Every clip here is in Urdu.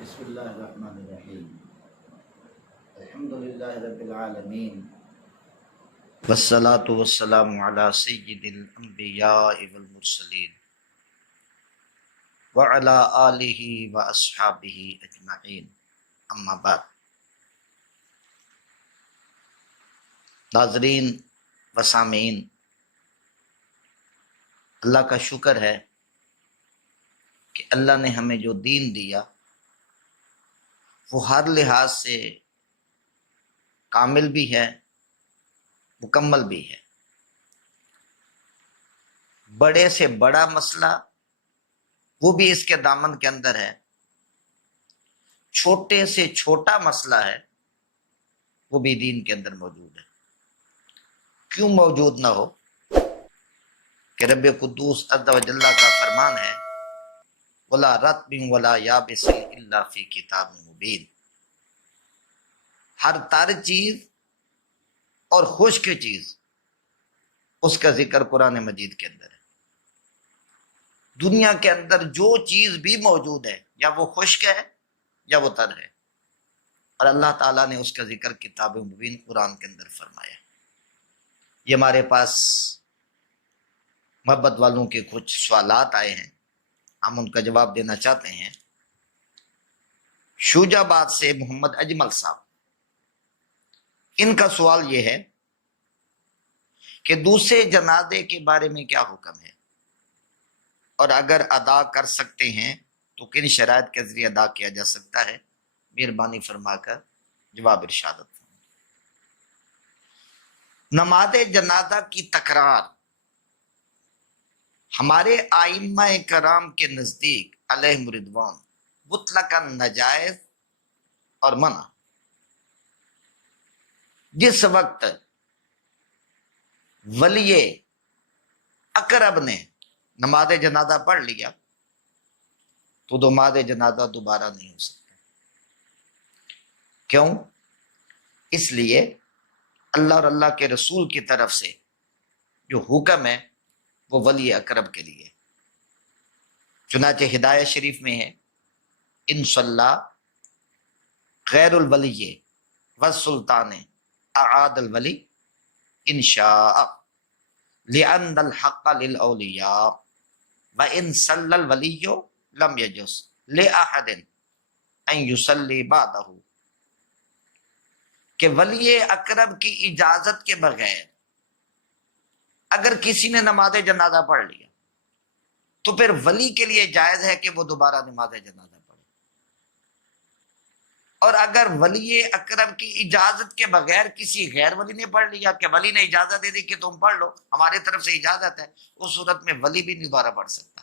بسم اللہ الرحمن الرحیم الحمد للہ رب العالمین والصلاة والسلام علی سید الانبیاء والمرسلین وعلی آلہ واصحابہ اجمعین اما بعد۔ ناظرین و سامعین، اللہ کا شکر ہے کہ اللہ نے ہمیں جو دین دیا وہ ہر لحاظ سے کامل بھی ہے، مکمل بھی ہے۔ بڑے سے بڑا مسئلہ وہ بھی اس کے دامن کے اندر ہے، چھوٹے سے چھوٹا مسئلہ ہے وہ بھی دین کے اندر موجود ہے۔ کیوں موجود نہ ہو کہ رب قدوس عز و جل کا فرمان ہے وَلَا رَطْبٍ وَلَا يَابِسٍ إِلَّا فِي كِتَابٍ مُبِينٍ۔ ہر تر چیز اور خشک چیز اس کا ذکر قرآن مجید کے اندر ہے۔ دنیا کے اندر جو چیز بھی موجود ہے یا وہ خشک ہے یا وہ تر ہے، اور اللہ تعالیٰ نے اس کا ذکر کتاب مبین قرآن کے اندر فرمایا۔ یہ ہمارے پاس محبت والوں کے کچھ سوالات آئے ہیں، ہم ان کا جواب دینا چاہتے ہیں۔ شوجہ آباد سے محمد اجمل صاحب، ان کا سوال یہ ہے کہ دوسرے جنازے کے بارے میں کیا حکم ہے، اور اگر ادا کر سکتے ہیں تو کن شرائط کے ذریعے ادا کیا جا سکتا ہے؟ مہربانی فرما کر جواب ارشاد فرمائیں۔ نماز جنازہ کی تکرار ہمارے ائمہ کرام کے نزدیک علیہم رضوان مطلقاً ناجائز اور منع۔ جس وقت ولی اقرب نے نماز جنازہ پڑھ لیا تو نماز جنازہ دوبارہ نہیں ہو سکتا۔ کیوں؟ اس لیے اللہ اور اللہ کے رسول کی طرف سے جو حکم ہے وہ ولی اقرب کے لیے۔ چنانچہ ہدایت شریف میں ہے ان صلی غیر الولی والسلطان اعاد الولی ان شاء لأن الحق للأولیاء وإن صلی الولی لم یجوز لأحد ان یصلی بعدہ، کہ ولی اقرب کی اجازت کے بغیر اگر کسی نے نماز جنازہ پڑھ لیا تو پھر ولی کے لیے جائز ہے کہ وہ دوبارہ نماز جنازہ پڑھے، اور اگر ولی اقرب کی اجازت کے بغیر کسی غیر ولی نے پڑھ لیا کہ ولی نے اجازت دے دی کہ تم پڑھ لو، ہماری طرف سے اجازت ہے، اس صورت میں ولی بھی دوبارہ پڑھ سکتا۔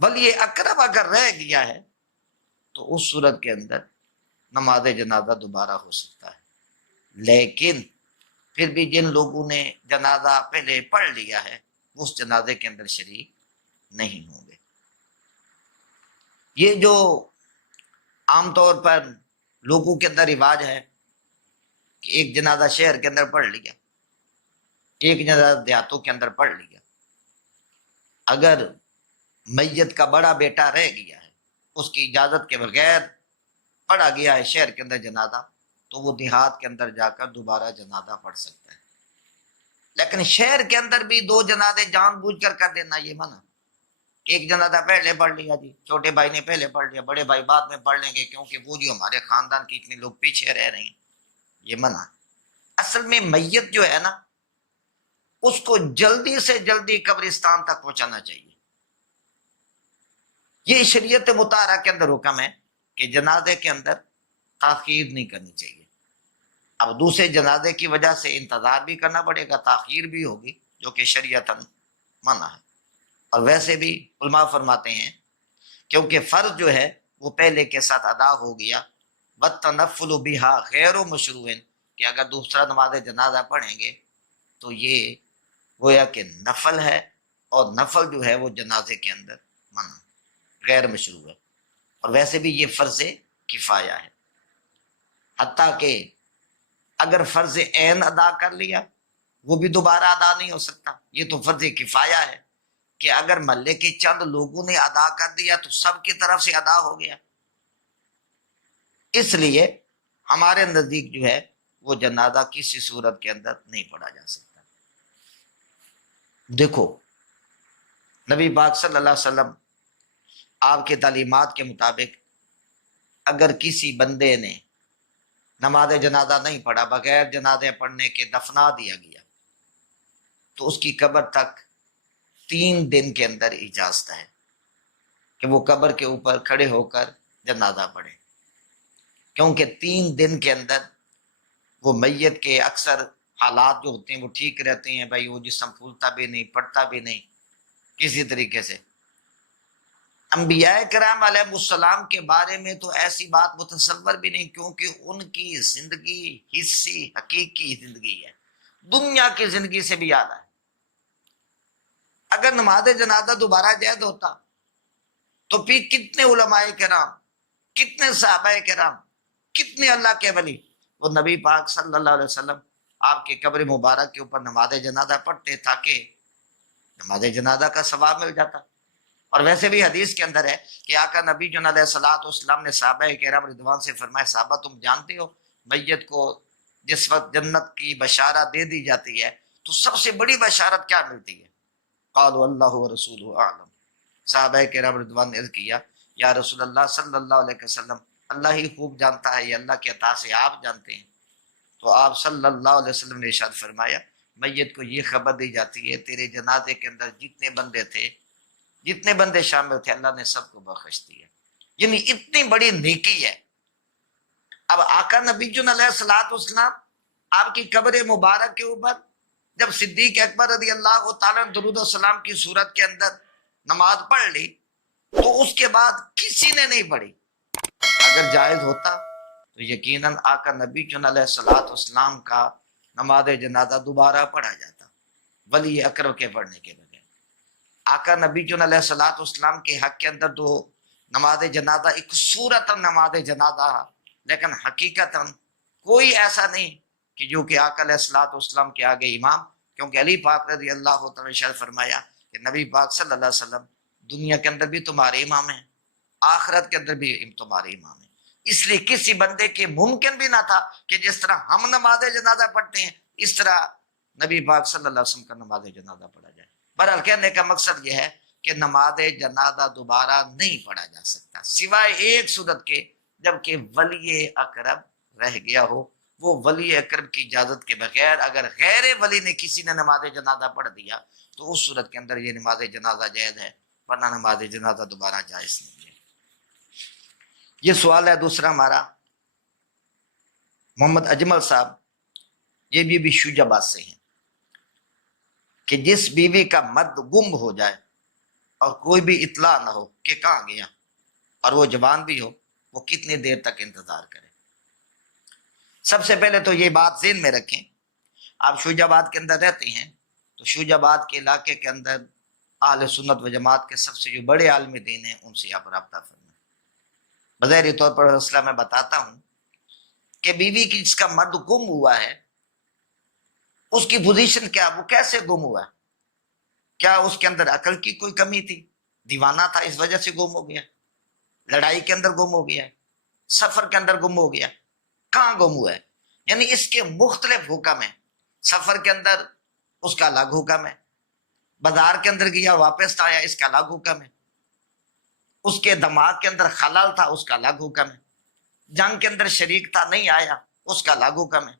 ولی اقرب اگر رہ گیا ہے تو اس صورت کے اندر نماز جنازہ دوبارہ ہو سکتا ہے، لیکن پھر بھی جن لوگوں نے جنازہ پہلے پڑھ لیا ہے وہ اس جنازے کے اندر شریک نہیں ہوں گے۔ یہ جو عام طور پر لوگوں کے اندر رواج ہے کہ ایک جنازہ شہر کے اندر پڑھ لیا، ایک جنازہ دیہاتوں کے اندر پڑھ لیا، اگر میت کا بڑا بیٹا رہ گیا ہے اس کی اجازت کے بغیر پڑھا گیا ہے شہر کے اندر جنازہ تو وہ دیہات کے اندر جا کر دوبارہ جنازہ پڑھ سکتا ہے۔ لیکن شہر کے اندر بھی دو جنازے جان بوجھ کر دینا یہ منع، کہ ایک جنازہ پہلے پڑھ لیا، جی چھوٹے بھائی نے پہلے پڑھ لیا، بڑے بھائی بعد میں پڑھ لیں گے کیونکہ وہ جو ہمارے خاندان کے اتنے لوگ پیچھے رہ رہے ہیں، یہ منع۔ اصل میں میت جو ہے نا اس کو جلدی سے جلدی قبرستان تک پہنچانا چاہیے۔ یہ شریعت مطہرہ کے اندر حکم ہے کہ جنازے کے اندر تاخیر نہیں کرنی چاہیے۔ اب دوسرے جنازے کی وجہ سے انتظار بھی کرنا پڑے گا، تاخیر بھی ہوگی، جو کہ شریعتاً منع ہے۔ اور ویسے بھی علماء فرماتے ہیں کیونکہ فرض جو ہے وہ پہلے کے ساتھ ادا ہو گیا، وَالتَّنَفُّلُ بِهَا غَيْرُ مَشْرُوعٍ، کہ اگر دوسرا نماز جنازہ پڑھیں گے تو یہ گویا کہ نفل ہے، اور نفل جو ہے وہ جنازے کے اندر منع غیر مشروع ہے، اور ویسے بھی یہ فرض کفایہ ہے۔ حتیٰ کہ اگر فرض عین ادا کر لیا وہ بھی دوبارہ ادا نہیں ہو سکتا، یہ تو فرض کفایہ ہے۔ کہ اگر محلے کے چند لوگوں نے ادا کر دیا تو سب کی طرف سے ادا ہو گیا. اس لیے ہمارے نزدیک جو ہے وہ جنازہ کسی صورت کے اندر نہیں پڑھا جا سکتا. دیکھو نبی پاک صلی اللہ علیہ وسلم آپ کے تعلیمات کے مطابق اگر کسی بندے نے نماز جنازہ نہیں پڑھا، بغیر جنازے پڑھنے کے دفنا دیا گیا، تو اس کی قبر تک 3 دن کے اندر اجازت ہے کہ وہ قبر کے اوپر کھڑے ہو کر جنازہ پڑھے، کیونکہ 3 دن کے اندر وہ میت کے اکثر حالات جو ہوتے ہیں وہ ٹھیک رہتے ہیں. بھائی وہ جسم پھولتا بھی نہیں، پڑتا بھی نہیں کسی طریقے سے. انبیاء کرام علیہ السلام کے بارے میں تو ایسی بات متصور بھی نہیں، کیونکہ ان کی زندگی حصی حقیقی زندگی ہے، دنیا کی زندگی سے بھی اعلیٰ ہے. اگر نماز جنازہ دوبارہ جائز ہوتا تو پھر کتنے علماء کرام، کتنے صحابہ کرام، کتنے اللہ کے ولی وہ نبی پاک صلی اللہ علیہ وسلم آپ کے قبر مبارک کے اوپر نماز جنازہ پڑھتے تاکہ نماز جنازہ کا ثواب مل جاتا. اور ویسے بھی حدیث کے اندر ہے کہ آقا نبی جو علیہ الصلوۃ والسلام نے صحابہ کرام رضوان سے فرمایا، صحابہ تم جانتے ہو میت کو جس وقت جنت کی بشارت دے دی جاتی ہے تو سب سے بڑی بشارت کیا ملتی ہے؟ قالوا اللہ ورسولہ اعلم. صحابہ کرام رضوان نے عرض کیا یا رسول اللہ صلی اللہ علیہ وسلم، اللہ ہی خوب جانتا ہے، یہ اللہ کے عطا سے آپ جانتے ہیں. تو آپ صلی اللہ علیہ وسلم نے ارشاد فرمایا میت کو یہ خبر دی جاتی ہے تیرے جنازے کے اندر جتنے بندے تھے، جتنے بندے شامل تھے، اللہ نے سب کو بخش دیا. یعنی اتنی بڑی نیکی ہے. اب آقا نبی جو علیہ الصلوۃ والسلام آپ کی قبر مبارک کے اوپر جب صدیق اکبر رضی اللہ تعالیٰ نے درود و سلام کی صورت کے اندر نماز پڑھ لی تو اس کے بعد کسی نے نہیں پڑھی. اگر جائز ہوتا تو یقیناً آقا نبی علیہ الصلوۃ والسلام کا نماز جنازہ دوبارہ پڑھا جاتا ولی اکرم کے پڑھنے کے بغیر. آقا نبی علیہ الصلوۃ والسلام کے حق کے اندر تو نماز جنازہ ایک صورت نماز جنازہ، لیکن حقیقتاً کوئی ایسا نہیں کہ جو کہ آقا علیہ الصلوۃ والسلام کے آگے امام، کیونکہ علی پاک رضی اللہ تعالیٰ عنہ فرمایا کہ نبی پاک صلی اللہ علیہ وسلم دنیا کے اندر بھی تمہارے امام ہیں، آخرت کے اندر بھی تمہارے امام ہیں. اس لیے کسی بندے کے ممکن بھی نہ تھا کہ جس طرح ہم نماز جنازہ پڑھتے ہیں اس طرح نبی پاک صلی اللہ علیہ وسلم کا نماز جنازہ پڑھا جائے. بہرحال کہنے کا مقصد یہ ہے کہ نماز جنازہ دوبارہ نہیں پڑھا جا سکتا سوائے ایک صورت کے، جبکہ ولی اقرب رہ گیا ہو. وہ ولی اقرب کی اجازت کے بغیر اگر غیر ولی نے کسی نے نماز جنازہ پڑھ دیا تو اس صورت کے اندر یہ نماز جنازہ جائز ہے، ورنہ نماز جنازہ دوبارہ جائز نہیں ہے. یہ سوال ہے دوسرا ہمارا محمد اجمل صاحب، یہ بھی شوج آباد سے ہیں، کہ جس بیوی کا مرد گم ہو جائے اور کوئی بھی اطلاع نہ ہو کہ کہاں گیا اور وہ جوان بھی ہو، وہ کتنی دیر تک انتظار کرے. سب سے پہلے تو یہ بات ذہن میں رکھیں، آپ شوج آباد کے اندر رہتے ہیں تو شوج آباد کے علاقے کے اندر اہل سنت و جماعت کے سب سے جو بڑے عالم دین ہیں ان سے آپ رابطہ فرمائیں. بظاہری طور پر مسئلہ میں بتاتا ہوں کہ بیوی کی جس کا مرد گم ہوا ہے اس کی پوزیشن کیا، وہ کیسے گم ہوا ہے، کیا اس کے اندر عقل کی کوئی کمی تھی، دیوانہ تھا اس وجہ سے گم ہو گیا، لڑائی کے اندر گم ہو گیا، سفر کے اندر گم ہو گیا، کہاں گم ہوا ہے. یعنی اس کے مختلف حکم ہیں. سفر کے اندر اس کا الگ حکم ہے، بازار کے اندر گیا واپس آیا اس کا الگ حکم ہے، اس کے دماغ کے اندر خلل تھا اس کا الگ حکم ہے، جنگ کے اندر شریک تھا نہیں آیا اس کا الگ حکم ہے،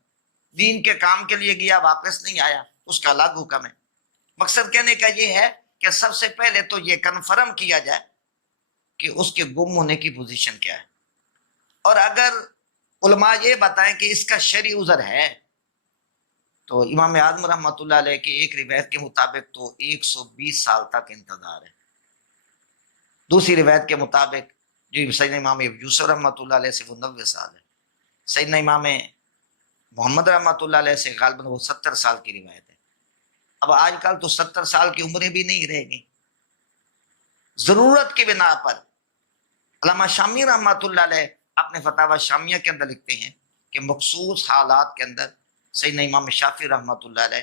دین کے کام کے لیے گیا واپس نہیں آیا اس کا الگ حکم ہے. مقصد کہنے کا یہ ہے کہ سب سے پہلے تو یہ کنفرم کیا جائے کہ اس کے گم ہونے کی پوزیشن کیا ہے، اور اگر علماء یہ بتائیں کہ اس کا شرعی عذر ہے تو امام اعظم رحمۃ اللہ علیہ کی ایک روایت کے مطابق تو 120 سال تک انتظار ہے. دوسری روایت کے مطابق جو سیدنا امام یوسف رحمۃ اللہ علیہ سے وہ 90 سال ہے، سیدنا امام محمد رحمۃ اللہ علیہ سے غالباً وہ 70 سال کی روایت ہے. اب آج کل تو 70 سال کی عمریں بھی نہیں رہ گئی. ضرورت کی بنا پر علامہ شامی رحمۃ اللہ علیہ اپنے فتاوی شامیہ کے اندر لکھتے ہیں کہ مخصوص حالات کے اندر سیدنا امام شافعی رحمۃ اللہ علیہ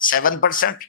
7%,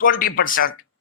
20%